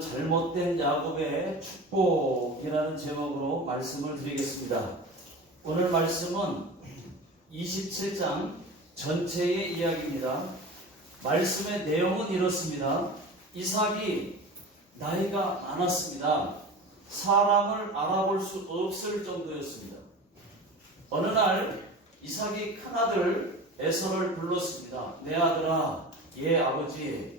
오늘은 잘못된 야곱의 축복이라는 제목으로 말씀을 드리겠습니다. 오늘 말씀은 27장 전체의 이야기입니다. 말씀의 내용은 이렇습니다. 이삭이 나이가 많았습니다. 사람을 알아볼 수 없을 정도였습니다. 어느 날 이삭이 큰아들 에서를 불렀습니다. 내 아들아, 예 아버지,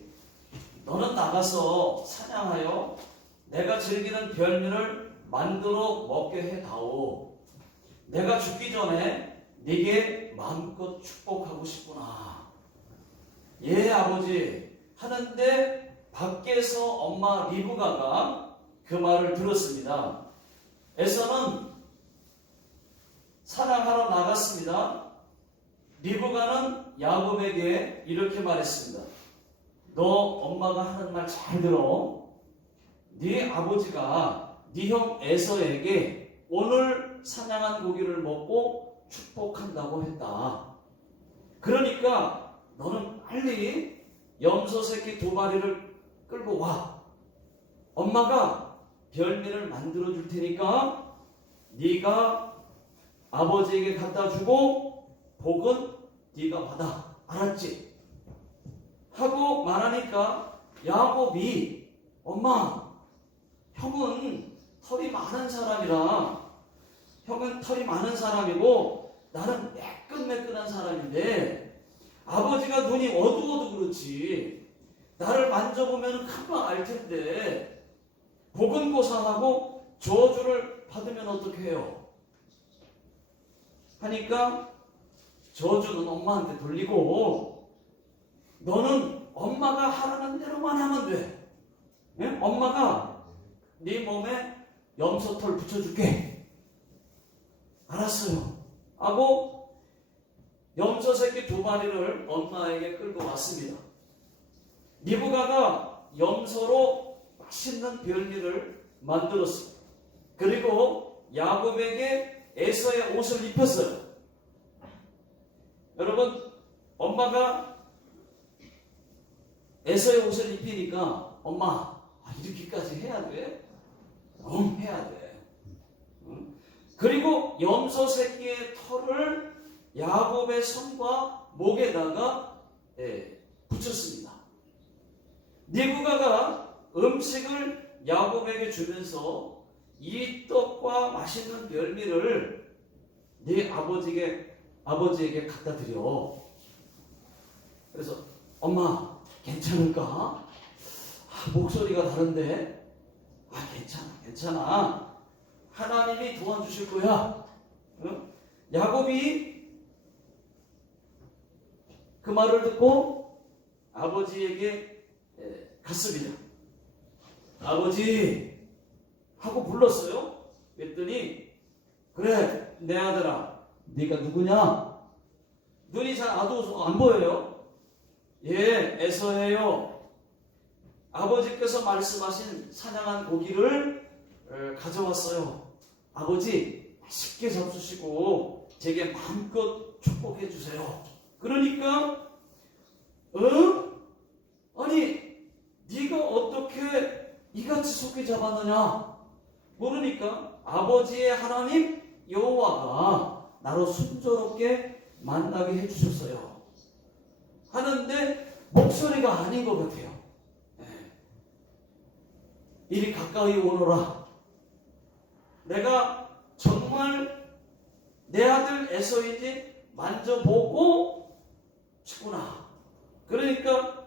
너는 나가서 사냥하여 내가 즐기는 별미를 만들어 먹게 해다오. 내가 죽기 전에 네게 마음껏 축복하고 싶구나. 예 아버지 하는데 밖에서 엄마 리브가가 그 말을 들었습니다. 에서는 사냥하러 나갔습니다. 리브가는 야곱에게 이렇게 말했습니다. 너 엄마가 하는 말 잘 들어. 네 아버지가 네 형 에서에게 오늘 사냥한 고기를 먹고 축복한다고 했다. 그러니까 너는 빨리 염소 새끼 2마리를 끌고 와. 엄마가 별미를 만들어 줄 테니까 네가 아버지에게 갖다 주고 복은 네가 받아. 알았지? 하고 말하니까 야곱이 엄마, 형은 털이 많은 사람이고 나는 매끈매끈한 사람인데 아버지가 눈이 어두워도 그렇지 나를 만져보면 금방 알 텐데 복은 고사하고 저주를 받으면 어떻게 해요? 하니까 저주는 엄마한테 돌리고 너는 엄마가 하라는 대로만 하면 돼. 예? 엄마가 네 몸에 염소털 붙여줄게. 알았어요. 하고 염소 새끼 2마리를 엄마에게 끌고 왔습니다. 리브가가 염소로 맛있는 별미를 만들었습니다. 그리고 야곱에게 에서의 옷을 입혔어요. 여러분, 엄마가 에서의 옷을 입히니까 엄마, 이렇게까지 해야 돼? 해야 돼. 그리고 염소 새끼의 털을 야곱의 손과 목에다가 붙였습니다. 리브가가 음식을 야곱에게 주면서 이 떡과 맛있는 별미를 네 아버지에게 갖다 드려. 그래서 엄마 괜찮을까? 목소리가 다른데? 괜찮아. 하나님이 도와주실 거야. 야곱이 그 말을 듣고 아버지에게 갔습니다. 아버지 하고 불렀어요. 그랬더니 그래 내 아들아, 네가 누구냐? 눈이 잘 어두워서 안 보여요. 예, 에서예요. 아버지께서 말씀하신 사냥한 고기를 가져왔어요. 아버지 맛있게 잡수시고 제게 마음껏 축복해 주세요. 그러니까 아니 네가 어떻게 이같이 속히 잡았느냐? 모르니까 아버지의 하나님 여호와가 나로 순조롭게 만나게 해주셨어요. 하는데 목소리가 아닌 것 같아요. 이리 가까이 오너라. 내가 정말 내 아들 에서인지 만져보고 싶구나. 그러니까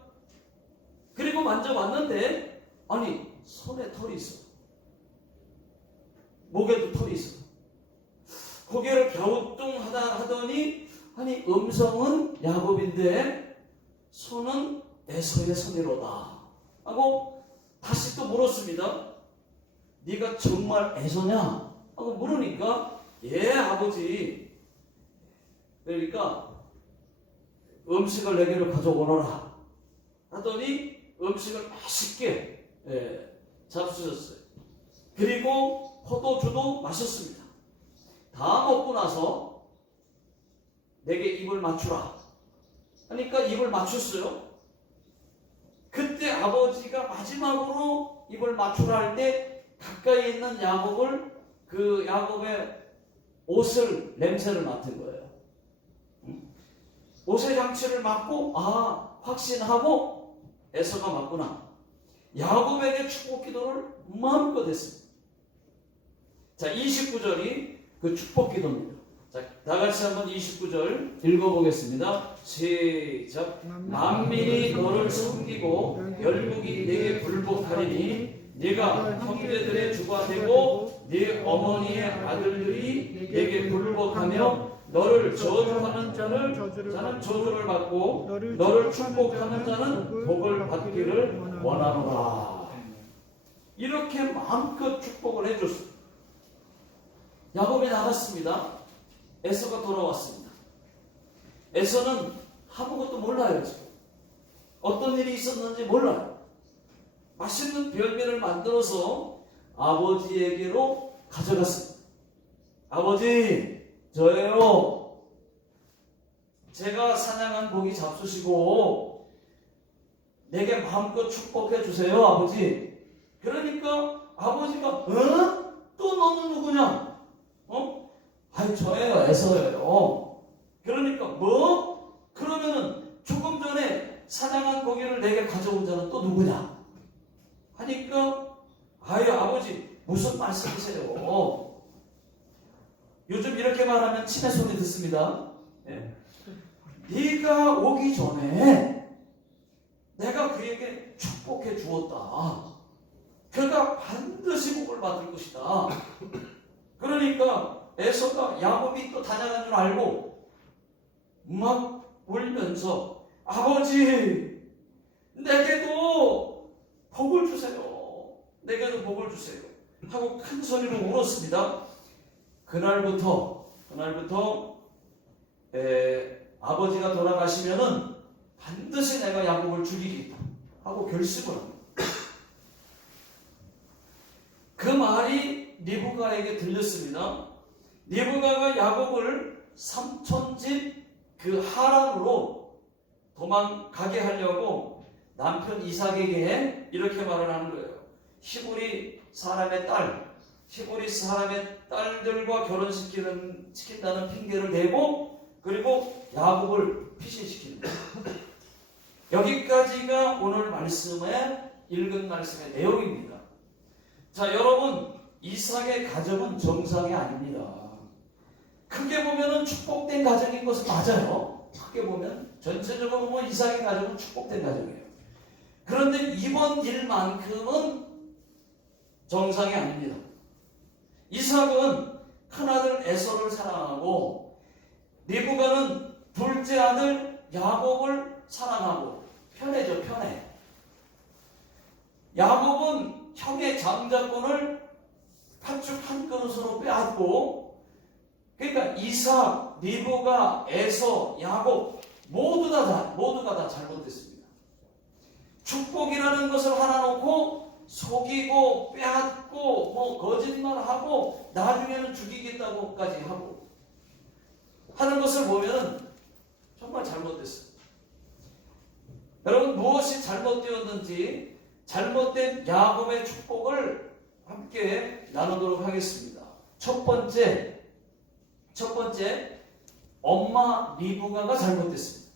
그리고 만져봤는데 아니 손에 털이 있어. 목에도 털이 있어. 고개를 갸우뚱하더니 아니 음성은 야곱인데 손은 에서의 손이로다 하고 다시 또 물었습니다. 네가 정말 에서냐? 하고 물으니까 예 아버지. 그러니까 음식을 내게로 가져오너라 하더니 음식을 맛있게 잡수셨어요. 그리고 포도주도 마셨습니다. 다 먹고 나서 내게 입을 맞추라 하니까 입을 맞췄어요. 그때 아버지가 마지막으로 입을 맞추라 할 때 가까이 있는 야곱을 그 야곱의 옷을 냄새를 맡은 거예요. 옷의 장치를 맡고 확신하고 에서가 맞구나. 야곱에게 축복 기도를 마음껏 했습니다. 자, 29절이 그 축복 기도입니다. 자, 다 같이 한번 29절 읽어보겠습니다. 시작. 만민이 너를 섬기고 열국이 네게 굴복하리니 네가 형제들의 주가 되고 네 어머니의 아들들이 네게 굴복하며 너를 저주하는 자는 저주를 받고 너를 축복하는 자는 복을 받기를 원하노라. 이렇게 마음껏 축복을 해줬습니다. 야곱이 나갔습니다. 에서가 돌아왔습니다. 에서는 아무것도 몰라요. 지금. 어떤 일이 있었는지 몰라요. 맛있는 별미를 만들어서 아버지에게로 가져갔습니다. 아버지, 저예요. 제가 사냥한 고기 잡수시고 내게 마음껏 축복해 주세요, 아버지. 그러니까 아버지가 또 너는 누구냐? 아니, 저예요, 에서예요. 그러니까 그러면은 조금 전에 사냥한 고기를 내게 가져온 자는 또 누구냐? 하니까 아버지 무슨 말씀이세요? 요즘 이렇게 말하면 치매 소리 듣습니다. 네. 네가 오기 전에 내가 그에게 축복해 주었다. 그가 반드시 복을 받을 것이다. 그러니까 에서가 야곱이 또 다녀간 줄 알고 막 울면서 아버지, 내게도 복을 주세요. 내게도 복을 주세요. 하고 큰 소리로 울었습니다. 그날부터 아버지가 돌아가시면은 반드시 내가 야곱을 죽이겠다 하고 결심을 합니다. 그 말이 리브가에게 들렸습니다. 리브가가 야곱을 삼촌집 그 하란으로 도망가게 하려고 남편 이삭에게 이렇게 말을 하는 거예요. 히브리 사람의 딸들과 결혼시킨다는 핑계를 대고 그리고 야곱을 피신시키는 거예요. 여기까지가 오늘 말씀에 읽은 말씀의 내용입니다. 자, 여러분, 이삭의 가정은 정상이 아닙니다. 크게 보면은 축복된 가정인 것은 맞아요. 크게 보면 전체적으로 보면 이삭의 가정은 축복된 가정이에요. 그런데 이번 일만큼은 정상이 아닙니다. 이삭은 큰아들 에서를 사랑하고 리브가는 둘째 아들 야곱을 사랑하고 편해져, 편해. 야곱은 형의 장자권을 팥죽 한 그릇으로 빼앗고, 그러니까 이삭, 리브가, 에서, 야곱 모두가 다 잘못됐습니다. 축복이라는 것을 하나 놓고 속이고 빼앗고 거짓말하고 나중에는 죽이겠다고까지 하고 하는 것을 보면 정말 잘못됐습니다. 여러분, 무엇이 잘못되었는지 잘못된 야곱의 축복을 함께 나누도록 하겠습니다. 첫 번째 엄마 리브가가 잘못됐습니다.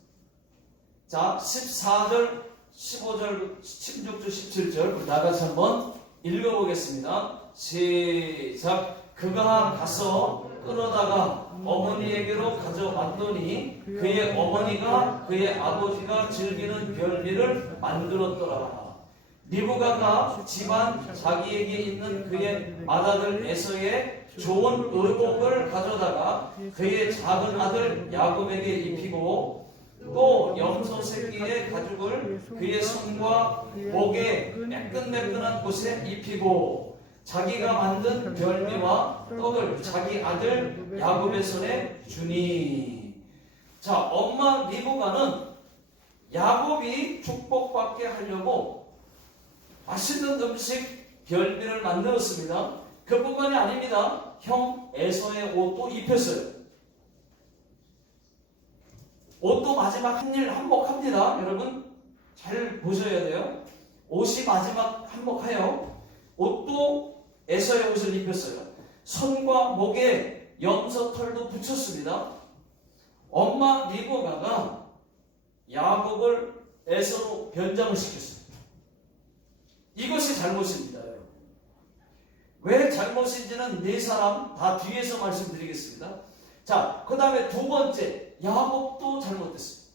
자, 14절, 15절, 16절, 17절 다 같이 한번 읽어보겠습니다. 시작. 그가 가서 끌어다가 어머니에게로 가져왔더니 그의 어머니가 그의 아버지가 즐기는 별미를 만들었더라. 리브가가 집안 자기에게 있는 그의 맏아들 에서의 좋은 의복을 가져다가 그의 작은 아들 야곱에게 입히고 또 염소 새끼의 가죽을 그의 손과 목에 매끈매끈한 곳에 입히고 자기가 만든 별미와 떡을 자기 아들 야곱의 손에 주니. 자, 엄마 리브가는 야곱이 축복받게 하려고 맛있는 음식 별미를 만들었습니다. 그뿐만이 아닙니다. 형 에서의 옷도 입혔어요. 옷도 마지막 한 일 한복합니다. 여러분, 잘 보셔야 돼요. 옷이 마지막 한몫하여 옷도 에서의 옷을 입혔어요. 손과 목에 염소털도 붙였습니다. 엄마 리브가가 야곱을 에서로 변장을 시켰습니다. 이것이 잘못입니다. 왜 잘못인지는 네 사람 다 뒤에서 말씀드리겠습니다. 자, 그 다음에 두 번째, 야곱도 잘못됐습니다.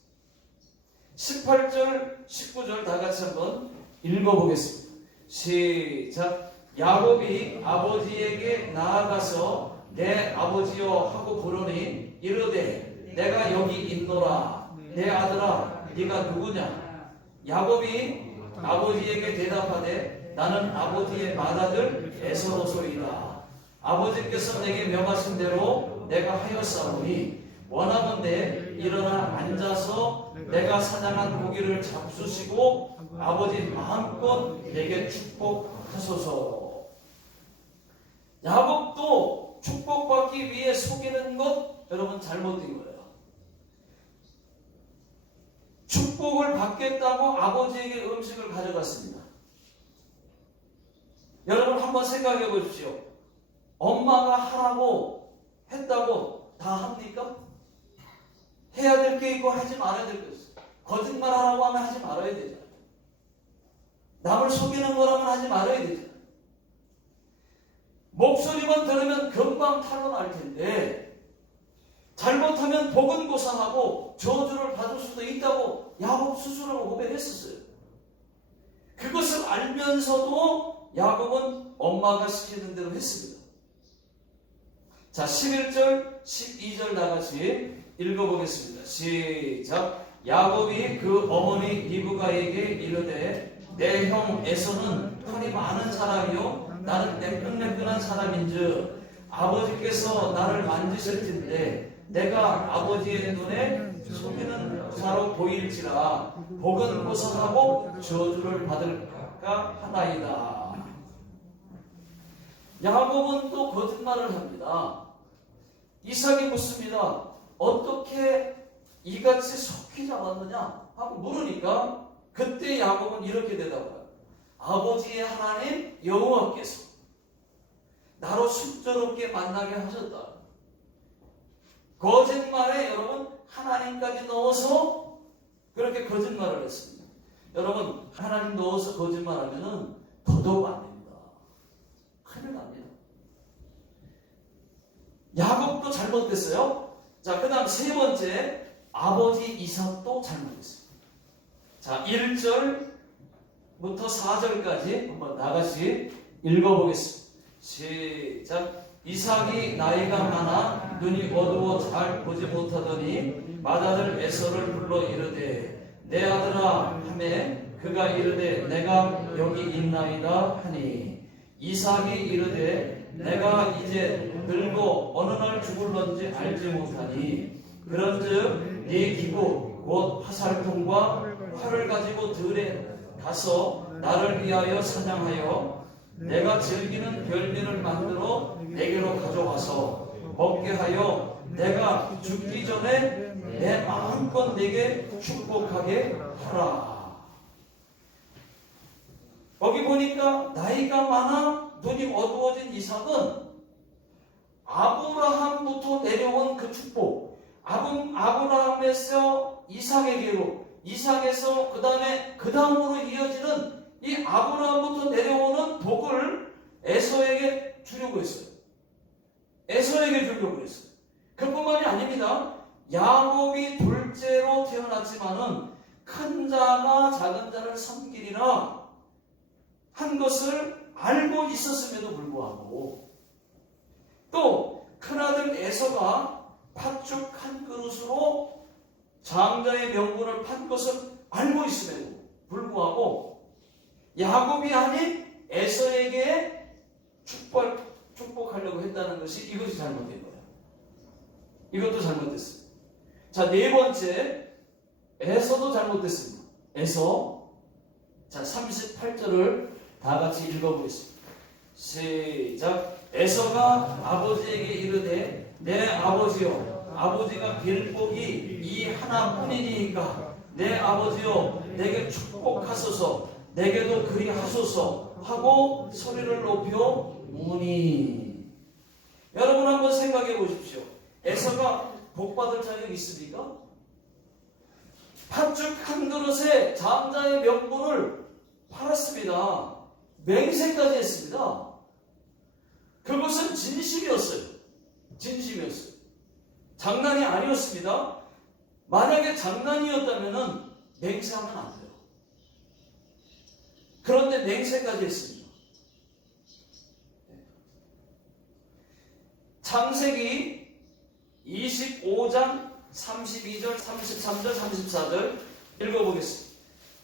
18절, 19절 다 같이 한번 읽어보겠습니다. 시작. 야곱이 아버지에게 나아가서 내 아버지여 하고 부르니 이르되 내가 여기 있노라. 내 아들아 네가 누구냐? 야곱이 아버지에게 대답하되 나는 아버지의 맏아들 에서로소이다. 아버지께서 내게 명하신 대로 내가 하였사오니 원하건대 일어나 앉아서 내가 사냥한 고기를 잡수시고 아버지 마음껏 내게 축복하소서. 야곱도 축복받기 위해 속이는 것 여러분 잘못된 거예요. 축복을 받겠다고 아버지에게 음식을 가져갔습니다. 여러분 한번 생각해 보십시오. 엄마가 하라고 했다고 다 합니까? 해야 될 게 있고 하지 말아야 될 게 있어요. 거짓말 하라고 하면 하지 말아야 되잖아요. 남을 속이는 거라면 하지 말아야 되잖아요. 목소리만 들으면 금방 탄로날 텐데 잘못하면 복은 고상하고 저주를 받을 수도 있다고 야곱 스스로 고백했었어요. 그것을 알면서도 야곱은 엄마가 시키는 대로 했습니다. 자, 11절, 12절 나같이 읽어보겠습니다. 시작. 야곱이 그 어머니 리브가에게 이르되 내 형 에서는 털이 많은 사람이요 나는 매끈매끈한 사람인즉 아버지께서 나를 만지실진데 내가 아버지의 눈에 속이는 자로 보일지라 복은 고상하고 저주를 받을까 하나이다. 야곱은 또 거짓말을 합니다. 이삭이 묻습니다. 어떻게 이같이 속히 잡았느냐 하고 물으니까 그때 야곱은 이렇게 대답해요. 아버지의 하나님 여호와께서 나로 순조롭게 만나게 하셨다. 거짓말에 여러분 하나님까지 넣어서 그렇게 거짓말을 했습니다. 여러분 하나님 넣어서 거짓말하면은 더더욱 안 됩니다. 큰일 납니다. 야곱도 잘못됐어요. 자, 그 다음 세 번째 아버지 이삭도 잘못됐습니다. 자, 1절부터 4절까지 한번 나같이 읽어보겠습니다. 시작. 이삭이 나이가 많아 눈이 어두워 잘 보지 못하더니 맏아들 에서를 불러 이르되 내 아들아 하매 그가 이르되 내가 여기 있나이다 하니 이삭이 이르되 내가 이제 늙어 어느 날 죽을런지 알지 못하니 그런즉 네 기구 곧 화살통과 활을 가지고 들에 가서 나를 위하여 사냥하여 내가 즐기는 별미를 만들어 내게로 가져와서 먹게 하여 내가 죽기 전에 내 마음껏 내게 축복하게 하라. 거기 보니까 나이가 많아 눈이 어두워진 이삭은 아브라함부터 내려온 그 축복, 아브라함에서 이삭에게로, 이삭에서 그 다음으로 이어지는 이 아브라함부터 내려오는 복을 에서에게 주려고 했어요. 에서에게 주려고 했어요. 그뿐만이 아닙니다. 야곱이 둘째로 태어났지만은 큰 자가 작은 자를 섬기리라 한 것을 알고 있었음에도 불구하고 또 큰아들 에서가 팥죽 한 그릇으로 장자의 명분을 판 것을 알고 있음에도 불구하고 야곱이 아닌 에서에게 축복하려고 했다는 것이 이것이 잘못된 거예요. 이것도 잘못됐어요. 자, 네 번째 에서도 잘못됐습니다. 에서. 자, 38절을 다 같이 읽어보겠습니다. 시작. 에서가 아버지에게 이르되 내 아버지여 아버지가 빌 복이 이 하나뿐이니까 내 아버지여 내게 축복하소서 내게도 그리하소서 하고 소리를 높여 우니. 여러분 한번 생각해 보십시오. 에서가 복받을 자격이 있습니까? 팥죽 한 그릇에 장자의 명분을 팔았습니다. 맹세까지 했습니다. 그것은 진심이었어요. 진심이었어요. 장난이 아니었습니다. 만약에 장난이었다면 맹세하면 안 돼요. 그런데 맹세까지 했습니다. 창세기 25장 32절, 33절, 34절 읽어보겠습니다.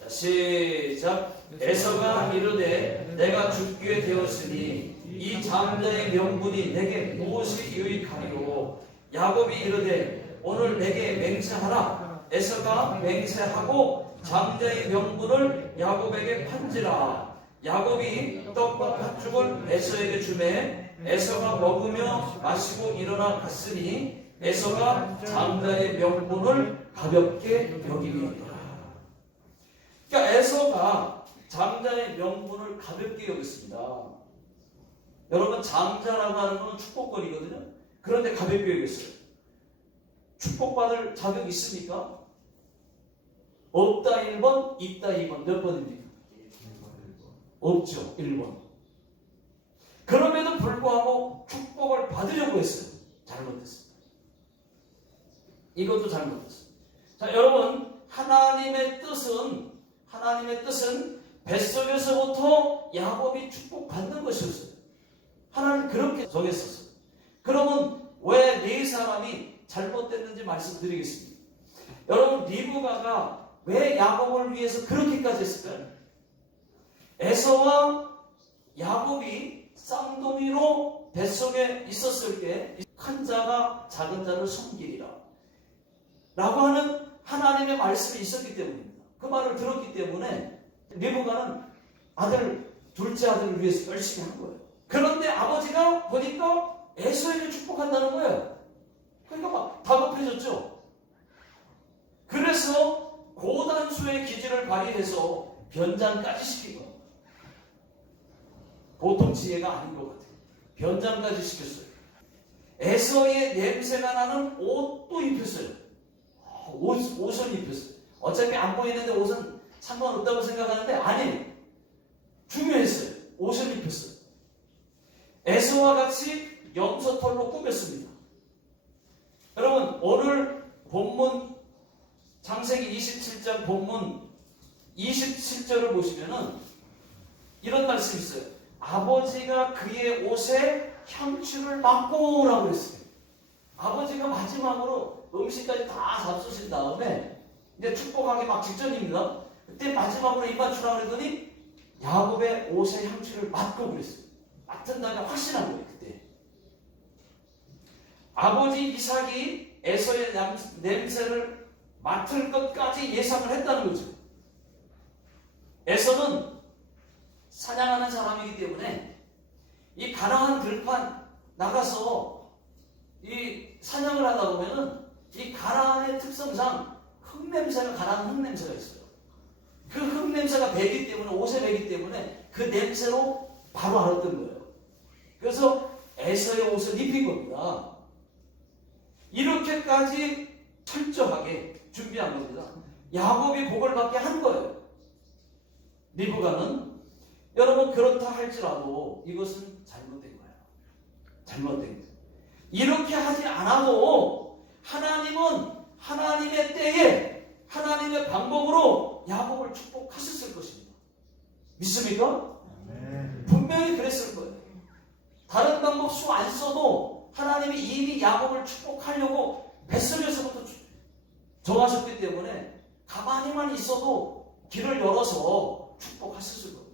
시작. 에서가 이르되 내가 죽게 되었으니 이 장자의 명분이 내게 무엇이 유익하리요. 야곱이 이르되 오늘 내게 맹세하라. 에서가 맹세하고 장자의 명분을 야곱에게 판지라. 야곱이 떡과 팥죽을 에서에게 주매 에서가 먹으며 마시고 일어나 갔으니 에서가 장자의 명분을 가볍게 여기니라. 그러니까 에서가 장자의 명분을 가볍게 여겼습니다. 여러분 장자라고 하는 건 축복거리거든요. 그런데 가볍게 여겼어요. 축복받을 자격 있습니까? 없다 1번, 있다 2번. 몇 번입니까? 없죠. 1번. 그럼에도 불구하고 축복을 받으려고 했어요. 잘못했습니다. 이것도 잘못했어요. 자, 여러분 하나님의 뜻은 뱃속에서부터 야곱이 축복받는 것이었어요. 하나님 그렇게 정했었어요. 그러면 왜 네 사람이 잘못됐는지 말씀드리겠습니다. 여러분 리브가가 왜 야곱을 위해서 그렇게까지 했을까요? 에서와 야곱이 쌍둥이로 뱃속에 있었을 때 큰 자가 작은 자를 섬기리라 라고 하는 하나님의 말씀이 있었기 때문입니다. 그 말을 들었기 때문에 리브가는 둘째 아들을 위해서 열심히 한 거예요. 그런데 아버지가 보니까 에서에게 축복한다는 거예요. 그러니까 막 다급해졌죠. 그래서 고단수의 기질을 발휘해서 변장까지 시킨 거예요. 보통 지혜가 아닌 것 같아요. 변장까지 시켰어요. 에서의 냄새가 나는 옷도 입혔어요. 옷은 입혔어요. 어차피 안 보이는데 옷은 상관없다고 생각하는데 아니에요. 중요했어요. 옷을 입혔어요. 에서와 같이 염소털로 꾸몄습니다. 여러분 오늘 본문 창세기 27장 본문 27절을 보시면은 이런 말씀이 있어요. 아버지가 그의 옷에 향취를 맡고 라고 했어요. 아버지가 마지막으로 음식까지 다 잡수신 다음에 이제 축복하기 막 직전입니다. 그때 마지막으로 입 맞추라고 그랬더니 야곱의 옷의 향취를 맡고 그랬어요. 맡은 다음에 확신한 거예요. 그때 아버지 이삭이 에서의 냄새를 맡을 것까지 예상을 했다는 거죠. 에서는 사냥하는 사람이기 때문에 이 가나안 들판 나가서 이 사냥을 하다 보면은 이 가나안의 특성상 가나안 흙냄새가 있어요. 그 흙냄새가 배기 때문에 옷에 배기 때문에 그 냄새로 바로 알았던 거예요. 그래서 에서의 옷을 입힌 겁니다. 이렇게까지 철저하게 준비한 겁니다. 야곱이 복을 받게 한 거예요. 리브가는 여러분 그렇다 할지라도 이것은 잘못된 거예요. 잘못된 거예요. 이렇게 하지 않아도 하나님은 하나님의 때에 하나님의 방법으로 야곱을 축복하셨을 것입니다. 믿습니까? 분명히 그랬을 거예요. 다른 방법 수 안 써도 하나님이 이미 야곱을 축복하려고 뱃속에서부터 정하셨기 때문에 가만히만 있어도 길을 열어서 축복하셨을 겁니다.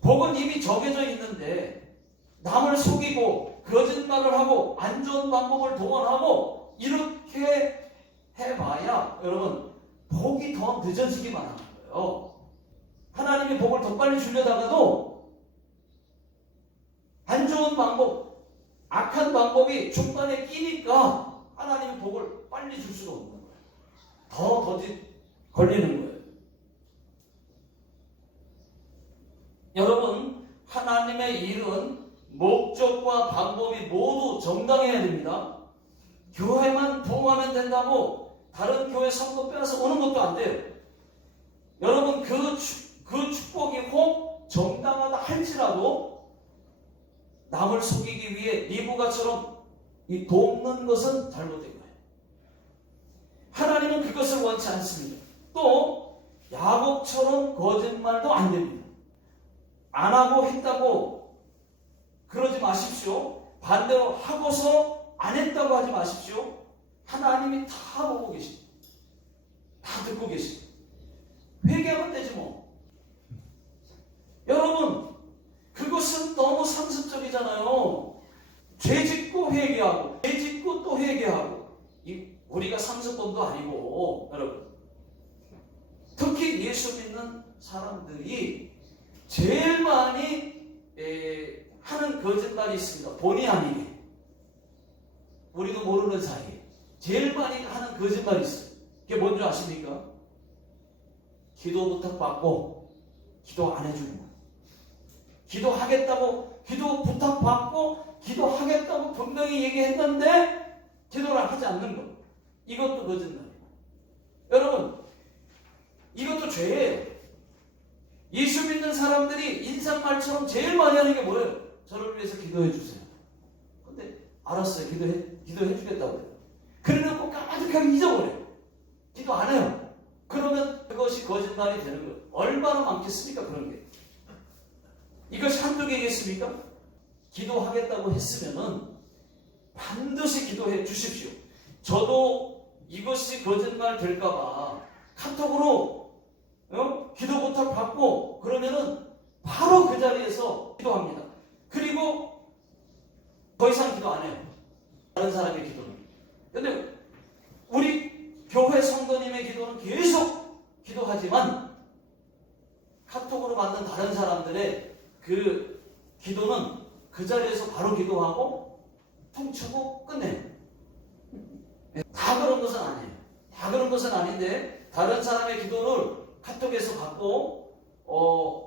복은 이미 정해져 있는데 남을 속이고 거짓말을 하고 안 좋은 방법을 동원하고 이렇게 해봐야 여러분 복이 더 늦어지기만 하는 거예요. 하나님이 복을 더 빨리 주려다가도 안 좋은 방법, 악한 방법이 중간에 끼니까 하나님이 복을 빨리 줄 수가 없는 거예요. 더 거짓 걸리는 거예요. 여러분, 하나님의 일은 목적과 방법이 모두 정당해야 됩니다. 교회만 부흥하면 된다고 다른 교회 성도 빼앗아 오는 것도 안 돼요. 여러분, 그 축복이 혹 정당하다 할지라도 남을 속이기 위해 리브가처럼 이 돕는 것은 잘못된 거예요. 하나님은 그것을 원치 않습니다. 또 야곱처럼 거짓말도 안 됩니다. 안 하고 했다고 그러지 마십시오. 반대로 하고서 안 했다고 하지 마십시오. 하나님이 다 보고 계십니다. 다 듣고 계십니다. 회개하면 되지 뭐. 여러분, 그것은 너무 상습적이잖아요. 죄 짓고 회개하고, 죄 짓고 또 회개하고. 우리가 상습범도 아니고, 여러분. 특히 예수 믿는 사람들이 제일 많이 하는 거짓말이 있습니다. 본의 아니게. 우리도 모르는 사이에. 제일 많이 하는 거짓말이 있어요. 그게 뭔지 아십니까? 기도 부탁받고 기도 안 해주는 거예요. 기도하겠다고, 기도 부탁받고 기도하겠다고 분명히 얘기했는데 기도를 하지 않는 것. 이것도 거짓말이에요. 여러분, 이것도 죄예요. 예수 믿는 사람들이 인사말처럼 제일 많이 하는 게 뭐예요? 저를 위해서 기도해 주세요. 근데 알았어요. 기도해 주겠다고 해요. 그래놓고 까마득하게 잊어버려요. 기도 안 해요. 그러면 그것이 거짓말이 되는 거예요. 얼마나 많겠습니까? 그런 게. 이것이 한두 개겠습니까? 기도하겠다고 했으면은 반드시 기도해 주십시오. 저도 이것이 거짓말 될까봐 카톡으로 기도 부탁 받고 그러면은 바로 그 자리에서 기도합니다. 그리고 더 이상 기도 안 해요. 다른 사람의 기도는. 근데 우리 교회 성도님의 기도는 계속 기도하지만 카톡으로 받는 다른 사람들의 그 기도는 그 자리에서 바로 기도하고 퉁치고 끝내요. 다 그런 것은 아니에요. 다 그런 것은 아닌데 다른 사람의 기도를 카톡에서 받고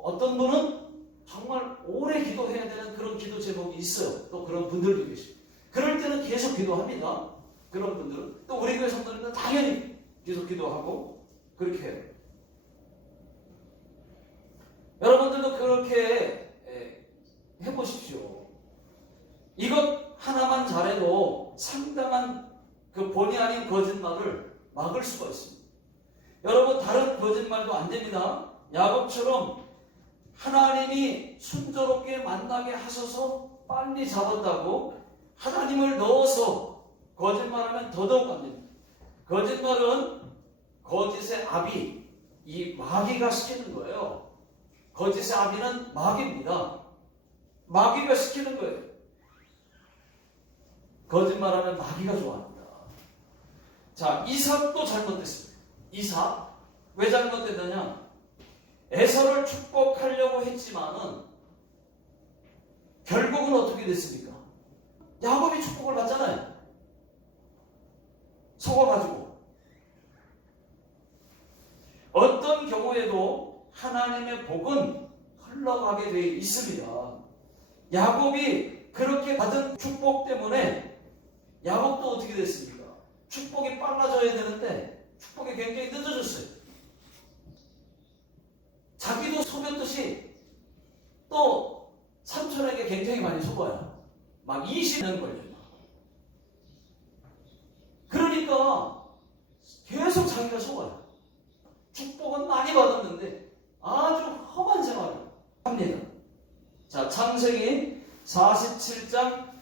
어떤 분은 정말 오래 기도해야 되는 그런 기도 제목이 있어요. 또 그런 분들도 계시고 그럴 때는 계속 기도합니다. 그런 분들은 또 우리 교회 성도님은 당연히 계속 기도하고 그렇게 해요. 여러분들도 그렇게 해보십시오. 이것 하나만 잘해도 상당한 그 본의 아닌 거짓말을 막을 수가 있습니다. 여러분, 다른 거짓말도 안 됩니다. 야곱처럼 하나님이 순조롭게 만나게 하셔서 빨리 잡았다고 하나님을 넣어서 거짓말하면 더더욱 안 됩니다. 거짓말은 거짓의 아비, 이 마귀가 시키는 거예요. 거짓의 아비는 마귀입니다. 마귀가 시키는 거예요. 거짓말하면 마귀가 좋아합니다. 자, 이삭도 잘못됐습니다. 이삭 왜 잘못됐느냐? 에서를 축복하려고 했지만은 결국은 어떻게 됐습니까? 야곱이 축복을 받잖아요. 속아가지고. 어떤 경우에도 하나님의 복은 흘러가게 되어 있습니다. 야곱이 그렇게 받은 축복 때문에 야곱도 어떻게 됐습니까? 축복이 빨라져야 되는데 축복이 굉장히 늦어졌어요. 자기도 속였듯이 또 삼촌에게 굉장히 많이 속아요. 막 20년 걸려요. 그러니까 계속 자기가 속아요. 축복은 많이 받았는데 아주 험한 생활을 합니다. 자, 창세기 47장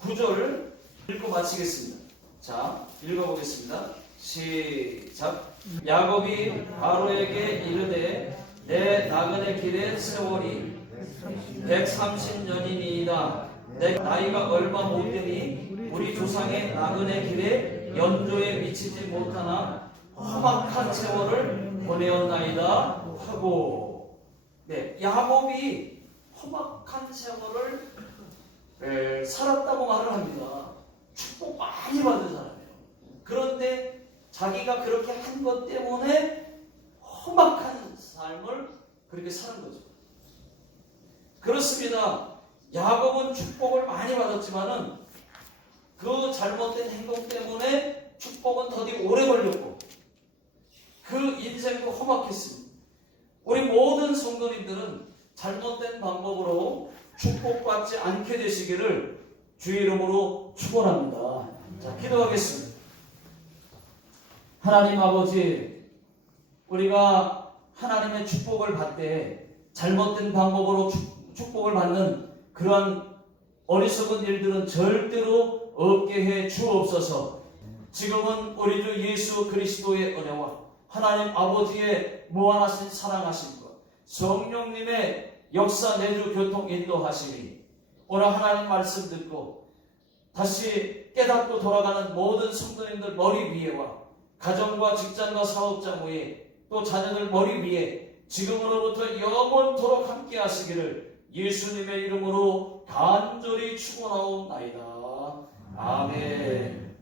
9절 읽고 마치겠습니다. 자, 읽어보겠습니다. 시작. 야곱이 바로에게 이르되 내 나그네 길의 세월이 130년이니이다. 내 나이가 얼마 못 되니 우리 조상의 나그네 길에 연조에 미치지 못하나 험악한 세월을 보내었나이다 하고, 네, 야곱이 험악한 세월을 살았다고 말을 합니다. 축복 많이 받은 사람이에요. 그런데 자기가 그렇게 한 것 때문에 험악한 삶을 그렇게 사는 거죠. 그렇습니다. 야곱은 축복을 많이 받았지만은 그 잘못된 행동 때문에 축복은 더디 오래 걸렸고 그 인생도 험악했습니다. 우리 모든 성도님들은 잘못된 방법으로 축복받지 않게 되시기를 주의 이름으로 축원합니다. 자, 기도하겠습니다. 하나님 아버지, 우리가 하나님의 축복을 받되 잘못된 방법으로 축복을 받는 그러한 어리석은 일들은 절대로 없게 해 주옵소서. 지금은 우리 주 예수 그리스도의 은혜와 하나님 아버지의 무한하신 사랑하심과 성령님의 역사 내주 교통 인도하심이 오늘 하나님 말씀 듣고 다시 깨닫고 돌아가는 모든 성도님들 머리 위에와 가정과 직장과 사업장 위에 또 자녀들 머리 위에 지금으로부터 영원토록 함께 하시기를 예수님의 이름으로 간절히 축원하옵나이다. 아멘.